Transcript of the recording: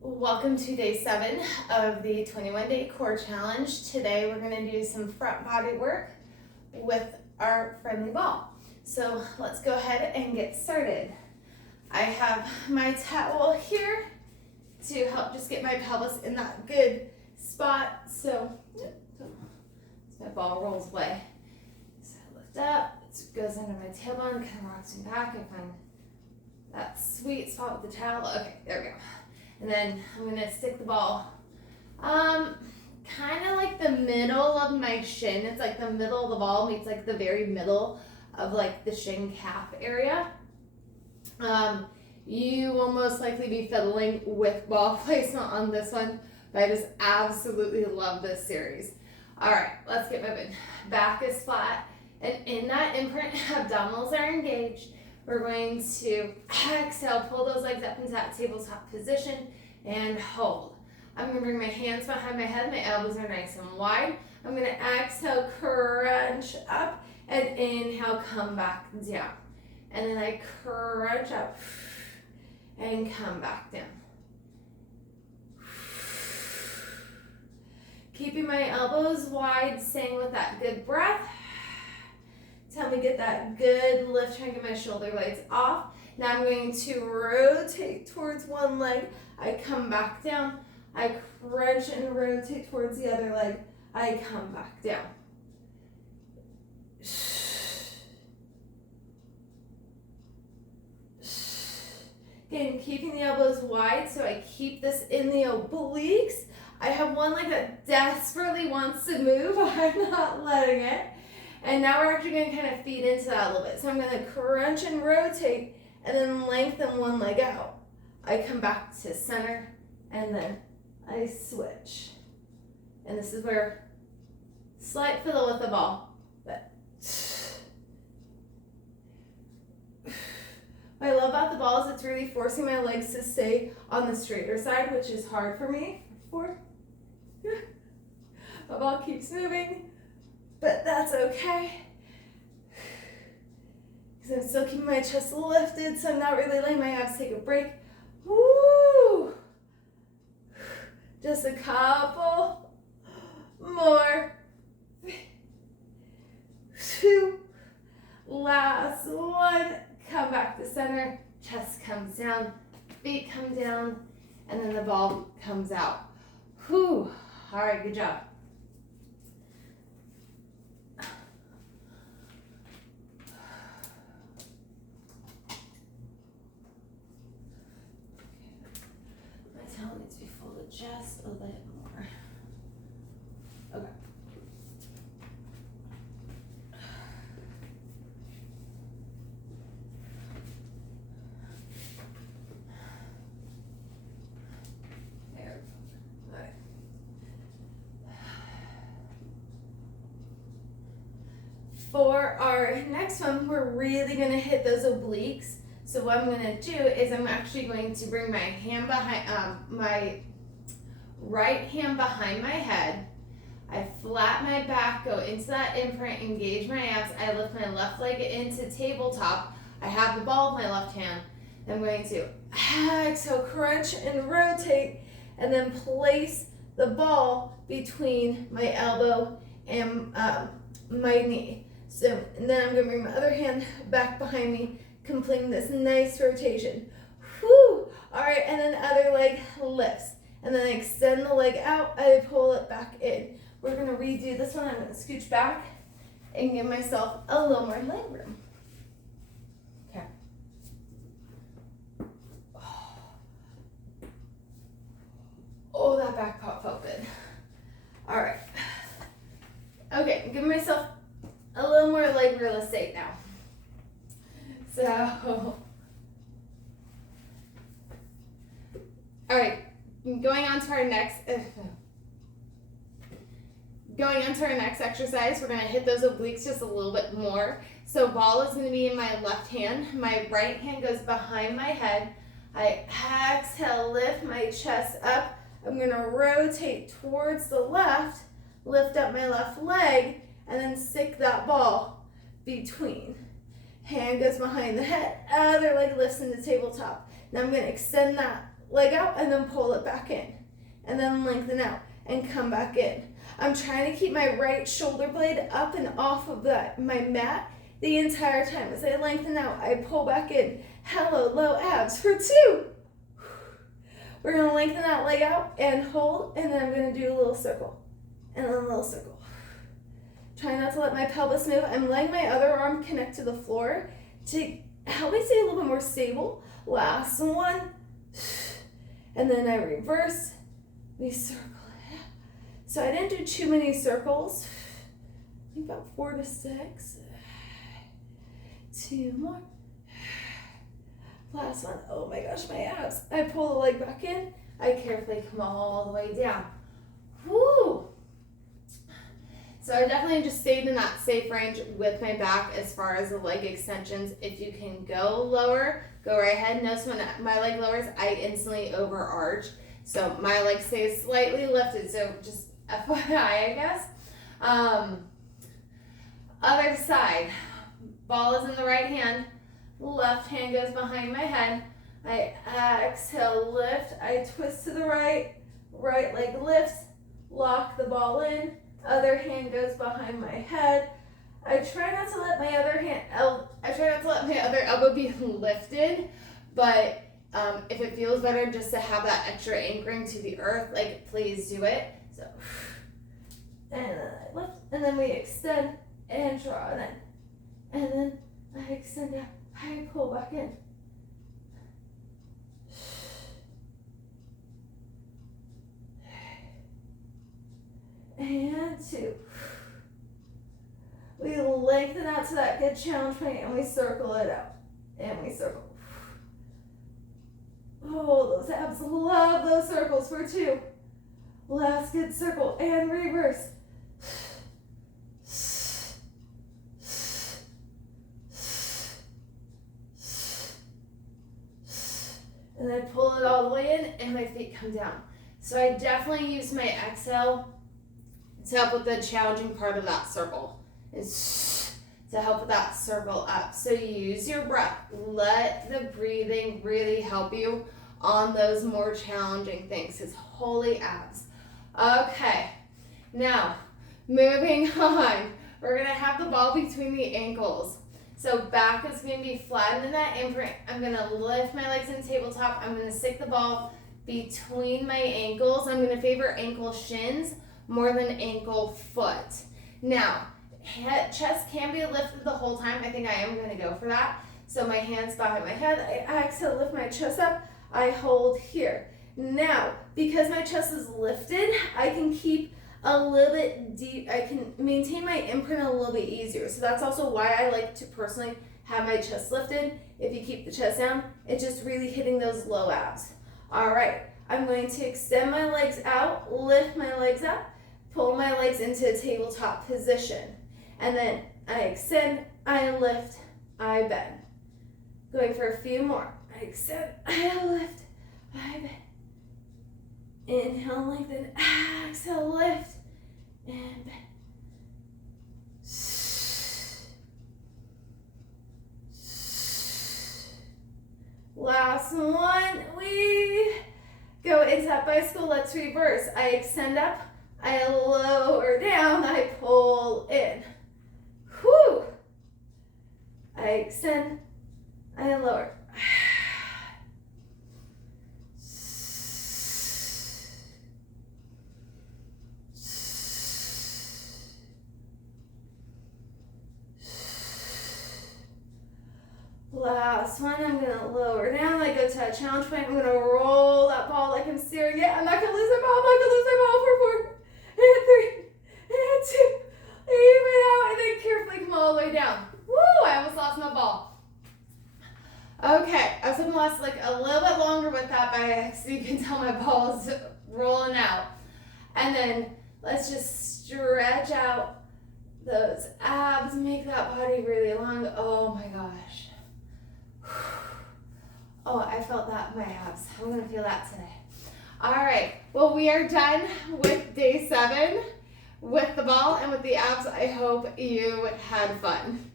Welcome to day 7 of the 21-day core challenge. Today we're going to do some front body work with our friendly ball. So let's go ahead and get started. I have my towel here to help just get my pelvis in that good spot. So my ball rolls away. So I lift up, it goes under my tailbone, kind of rocks me back. I find that sweet spot with the towel. Okay, there we go. And then I'm gonna stick the ball kind of like the middle of my shin. It's like the middle of the ball meets like the very middle of like the shin calf area. You will most likely be fiddling with ball placement on this one, but I just absolutely love this series. All right, let's get moving. Back is flat, and in that imprint, abdominals are engaged. We're going to exhale, pull those legs up into that tabletop position and hold. I'm going to bring my hands behind my head. My elbows are nice and wide. I'm going to exhale, crunch up, and inhale, come back down. And then I crunch up and come back down. Keeping my elbows wide, staying with that good breath. Tell me, get that good lift, trying to get my shoulder blades off. Now I'm going to rotate towards one leg. I come back down. I crunch and rotate towards the other leg. I come back down. Again, keeping the elbows wide so I keep this in the obliques. I have one leg that desperately wants to move. I'm not letting it. And now we're actually going to kind of feed into that a little bit. So I'm going to crunch and rotate and then lengthen one leg out. I come back to center and then I switch. And this is where slight fiddle with the ball. But what I love about the ball is it's really forcing my legs to stay on the straighter side, which is hard for me. My ball keeps moving. But that's okay, because I'm still keeping my chest lifted, so I'm not really letting my abs take a break. Woo! Just a couple more. 2. Last one. Come back to center. Chest comes down, feet come down, and then the ball comes out. Whew. All right, good job. Needs to be folded just a bit more. Okay. There. All right. For our next one, we're really going to hit those obliques. So what I'm going to do is I'm actually going to bring my hand behind, my right hand behind my head. I flat my back, go into that imprint, engage my abs. I lift my left leg into tabletop. I have the ball with my left hand. I'm going to exhale, crunch and rotate, and then place the ball between my elbow and my knee. So, and then I'm going to bring my other hand back behind me, completing this nice rotation. Whew. All right, and then other leg lifts. And then I extend the leg out, I pull it back in. We're gonna redo this one. I'm gonna scooch back and give myself a little more leg room. Okay. Oh, that back pop felt good. All right. Okay, I'm giving myself a little more leg real estate now. So, all right, going on to our next exercise, we're going to hit those obliques just a little bit more. So ball is going to be in my left hand. My right hand goes behind my head. I exhale, lift my chest up. I'm going to rotate towards the left, lift up my left leg, and then stick that ball between. Hand goes behind the head, other leg lifts into tabletop. Now I'm going to extend that leg out and then pull it back in. And then lengthen out and come back in. I'm trying to keep my right shoulder blade up and off of my mat the entire time. As I lengthen out, I pull back in. Hello, low abs for 2. We're going to lengthen that leg out and hold, and then I'm going to do a little circle and then a little circle. Try not to let my pelvis move. I'm letting my other arm connect to the floor to help me stay a little bit more stable. Last one. And then I reverse. We circle. So I didn't do too many circles. I think about 4 to 6. 2 more. Last one. Oh my gosh, my abs. I pull the leg back in. I carefully come all the way down. Woo! So I definitely just stayed in that safe range with my back as far as the leg extensions. If you can go lower, go right ahead. Notice when my leg lowers, I instantly overarch. So my leg stays slightly lifted. So just FYI, I guess. Other side. Ball is in the right hand. Left hand goes behind my head. I exhale, lift. I twist to the right. Right leg lifts. Lock the ball in. Other hand goes behind my head. I try not to let my other elbow be lifted, but if it feels better just to have that extra anchoring to the earth, like, please do it. So, and then I lift, and then we extend and draw it in, and then I extend out. I pull back in. And 2. We lengthen out to that good challenge point and we circle it out. And we circle. Oh, those abs love those circles for 2. Last good circle and reverse. And I pull it all the way in and my feet come down. So I definitely use my exhale to help with the challenging part of that circle. It's to help with that circle up. So use your breath. Let the breathing really help you on those more challenging things. It's holy abs. Okay, now moving on. We're gonna have the ball between the ankles. So back is gonna be flattened in that imprint. I'm gonna lift my legs in tabletop. I'm gonna stick the ball between my ankles. I'm gonna favor ankle shins more than ankle foot. Now, chest can be lifted the whole time. I think I am gonna go for that. So my hands behind my head. I exhale, lift my chest up. I hold here. Now, because my chest is lifted, I can keep a little bit deep. I can maintain my imprint a little bit easier. So that's also why I like to personally have my chest lifted. If you keep the chest down, it's just really hitting those low abs. All right, I'm going to extend my legs out, lift my legs up, pull my legs into a tabletop position. And then I extend, I lift, I bend. Going for a few more. I extend, I lift, I bend. Inhale, lengthen, exhale, lift, and bend. Last one, we go into that bicycle. Let's reverse. I extend up, I lower down, I pull in. Whew. I extend, I lower. Last one, I'm going to lower down. I go to a challenge point. I'm going to roll that ball like I'm steering it. I'm not going to lose my ball. I'm not going to lose my ball for 4 and 3 and 2. Even out and then carefully come all the way down. Woo, I almost lost my ball. Okay, I was hoping to last like a little bit longer with that, but so you can tell my ball is rolling out. And then let's just stretch out those abs, make that body really long. Oh my gosh. Oh, I felt that in my abs. I'm gonna feel that today. All right, well, we are done with day 7 with the ball and with the abs. I hope you had fun.